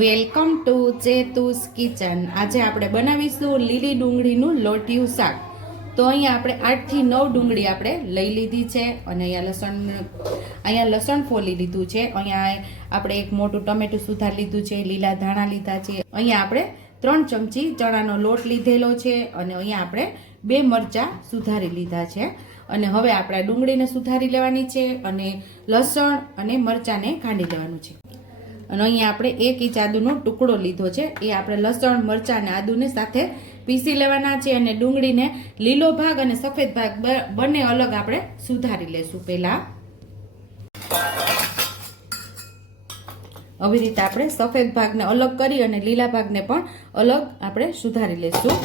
Welcome to ચેતુસ kitchen. આજે આપણે બનાવીશું લીલી ડુંગળીનું લોટિયું શાક. તો અહીંયા આપણે આઠથી નવ ડુંગળી આપણે લઈ લીધી છે અને અહીંયા લસણ અહીંયા લસણ ફોલી લીધું છે. અહીંયા આપણે એક મોટું ટમેટું સુધાર લીધું છે, લીલા ધાણા લીધા છે. અહીંયા આપણે ત્રણ ચમચી ચણાનો લોટ લીધેલો છે અને અહીંયા આપણે બે મરચાં સુધારી લીધા છે. અને હવે આપણે ડુંગળીને સુધારી લેવાની છે અને લસણ અને મરચાંને ખાંડી લેવાનું છે. અને અહીંયા આપણે એક ઇંચ આદુનો ટુકડો લીધો છે. એ આપણે લસણ, મરચાં અને આદુને સાથે પીસી લેવાના છે અને ડુંગળીને લીલો ભાગ અને સફેદ ભાગ બંને અલગ આપણે સુધારી લેશું પહેલાં. આવી રીતે આપણે સફેદ ભાગને અલગ કરી અને લીલા ભાગને પણ અલગ આપણે સુધારી લેશું.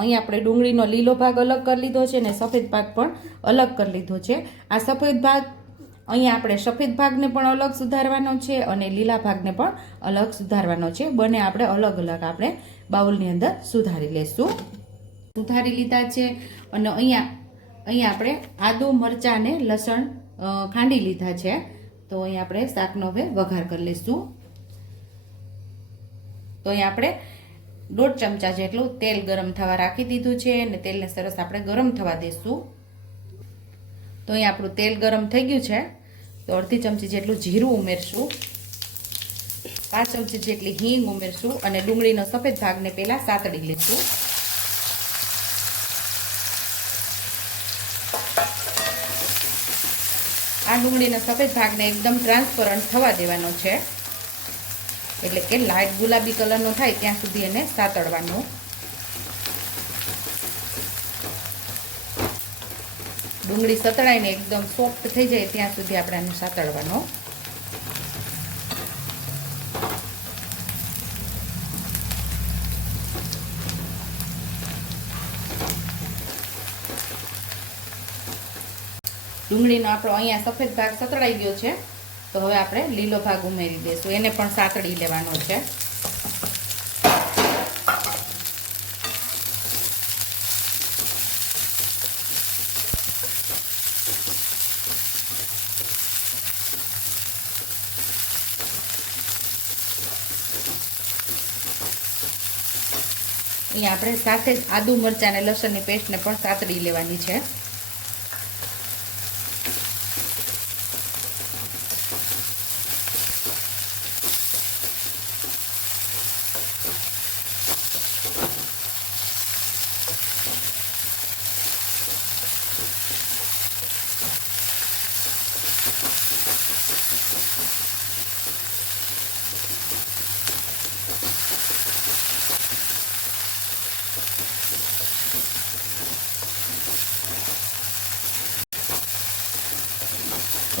અહીં આપણે ડુંગળીનો લીલો ભાગ અલગ કરી લીધો છે અને સફેદ ભાગ પણ અલગ કરી લીધો છે. આ સફેદ ભાગ અહીંયા આપણે સફેદ ભાગને પણ અલગ સુધારવાનો છે અને લીલા ભાગને પણ અલગ સુધારવાનો છે. બંને આપણે અલગ અલગ આપણે બાઉલની અંદર સુધારી લેશું. સુધારી લીધા છે અને અહીંયા અહીંયા આપણે આદુ, મરચાં અને લસણ ખાંડી લીધા છે. તો અહીંયા આપણે શાકનો હવે વઘાર કરી લઈશું તો અહીંયા આપણે દોઢ ચમચા જેટલું તેલ ગરમ થવા રાખી દીધું છે અને તેલને સરસ આપણે ગરમ થવા દઈશું તો અહીંયા આપણું તેલ ગરમ થઈ ગયું છે. તો અડધી ચમચી જેટલું જીરું ઉમેરશું. પાંચ ચમચી જેટલી હિંગ ઉમેરશું અને ડુંગળીનો સફેદ ભાગને પહેલાં સાતડી લઈશું આ ડુંગળીના સફેદ ભાગને એકદમ ટ્રાન્સપરન્ટ થવા દેવાનો છે. એટલે કે લાઇટ ગુલાબી કલરનો થાય ત્યાં સુધી એને સાતળવાનો ડુંગળી સતળાઈને એકદમ સોફ્ટ થઈ જાય ત્યાં સુધી આપણે આને સાતળવાનો. ડુંગળીનો આપણો અહીંયા સફેદ ભાગ સતળાઈ ગયો છે. તો હવે આપણે લીલો ભાગ ઉમેરી દઈશું એને પણ સાતળી લેવાનો છે. અહીંયા આપણે સાથે જ આદુ મરચાં અને લસણની પેસ્ટને પણ સાતડી લેવાની છે.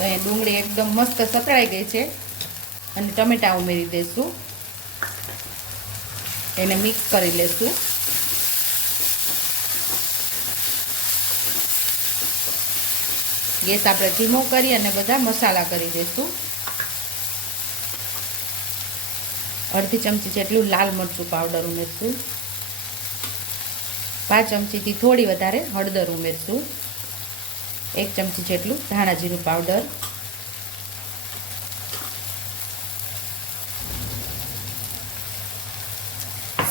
તો એ ડુંગળી એકદમ મસ્ત સતળાઈ ગઈ છે. અને ટમેટા ઉમેરી દઈશું એને મિક્સ કરી લેશું. ગેસ આપણે ધીમો કરી અને બધા મસાલા કરી દઈશું અડધી ચમચી જેટલું લાલ મરચું પાવડર ઉમેરશું. પાંચ ચમચીથી થોડી વધારે હળદર ઉમેરશું. એક ચમચી જેટલું ધાણા જીરું પાવડર.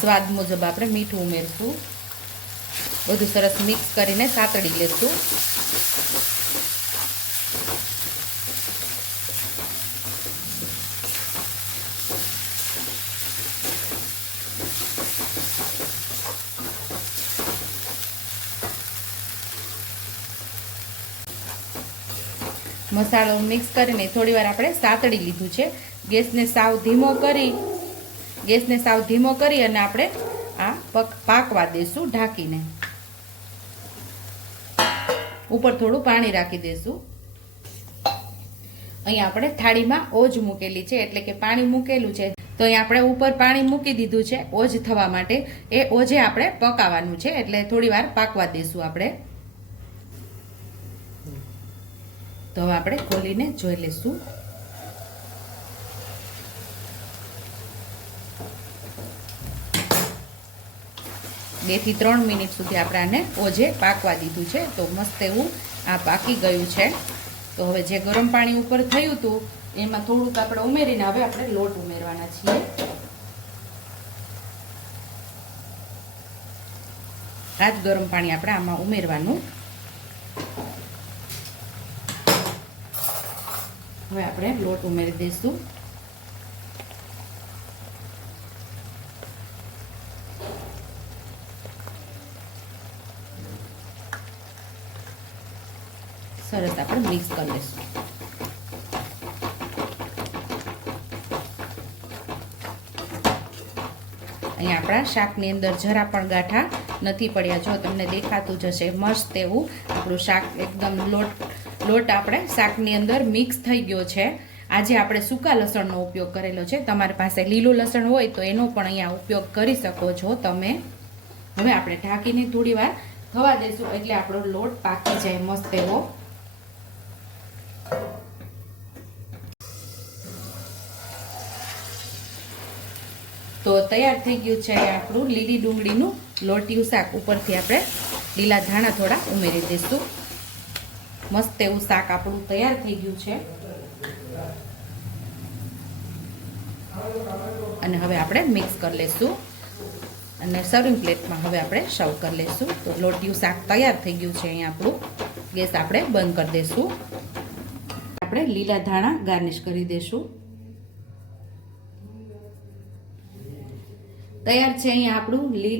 સ્વાદ મુજબ આપણે મીઠું ઉમેરશું. બધું સરસ મિક્સ કરીને સાતળી લેશું. મસાલો મિક્સ કરીને થોડીવાર આપણે સાતળી લીધું છે. ગેસને સાવ ધીમો કરી ગેસને સાવ ધીમો કરી અને આપણે આ પક પાકવા દઈશું ઢાંકીને. ઉપર થોડું પાણી રાખી દઈશું અહીંયા આપણે થાળીમાં ઓજ મૂકેલી છે, એટલે કે પાણી મૂકેલું છે. તો અહીંયા આપણે ઉપર પાણી મૂકી દીધું છે, ઓજ થવા માટે. એ ઓજે આપણે પકાવવાનું છે, એટલે થોડીવાર પાકવા દઈશું આપણે. તો હવે આપણે ખોલીને જોઈ લઈશું. બેથી ત્રણ મિનિટ સુધી આપણે આને ઓજે પાકવા દીધું છે. તો મસ્ત એવું આ પાકી ગયું છે. તો હવે જે ગરમ પાણી ઉપર થયું હતું, એમાં થોડુંક આપણે ઉમેરીને હવે આપણે લોટ ઉમેરવાના છીએ. આ જ ગરમ પાણી આપણે આમાં ઉમેરવાનું હવે આપણે લોટ ઉમેરી દઈશું. સરસ આપણે મિક્સ કરી લઈશું. અહીંયા આપણા શાકની અંદર જરા પણ ગાંઠા નથી પડ્યા. જો તમને દેખાતું જશે મસ્ત એવું આપણું શાક એકદમ લોટ લોટ આપણે શાકની અંદર મિક્સ થઈ ગયો છે. આજે આપણે સૂકા લસણનો ઉપયોગ કરેલો છે. તમારી પાસે લીલું લસણ હોય તો એનો પણ અહીંયા ઉપયોગ કરી શકો છો તમે. હવે આપણે ઢાંકીને થોડી વાર થવા દઈશું એટલે આપણો લોટ પાકી જાય મસ્ત એવો. તો તૈયાર થઈ ગયું છે આપણું લીલી ડુંગળીનું લોટિયું શાક ઉપરથી આપણે લીલા ધાણા થોડા ઉમેરી દઈશું. મસ્ત એવું શાક આપણું તૈયાર થઈ ગયું છે. અને હવે આપણે મિક્સ કરી લઈશું અને સર્વિંગ પ્લેટમાં હવે આપણે સર્વ કરી લઈશું તો લોટિયું શાક તૈયાર થઈ ગયું છે અહીંયા આપણું. ગેસ આપણે બંધ કરી દઈશું આપણે લીલા ધાણા ગાર્નિશ કરી દઈશું તૈયાર છે અહીંયા આપણું લીલી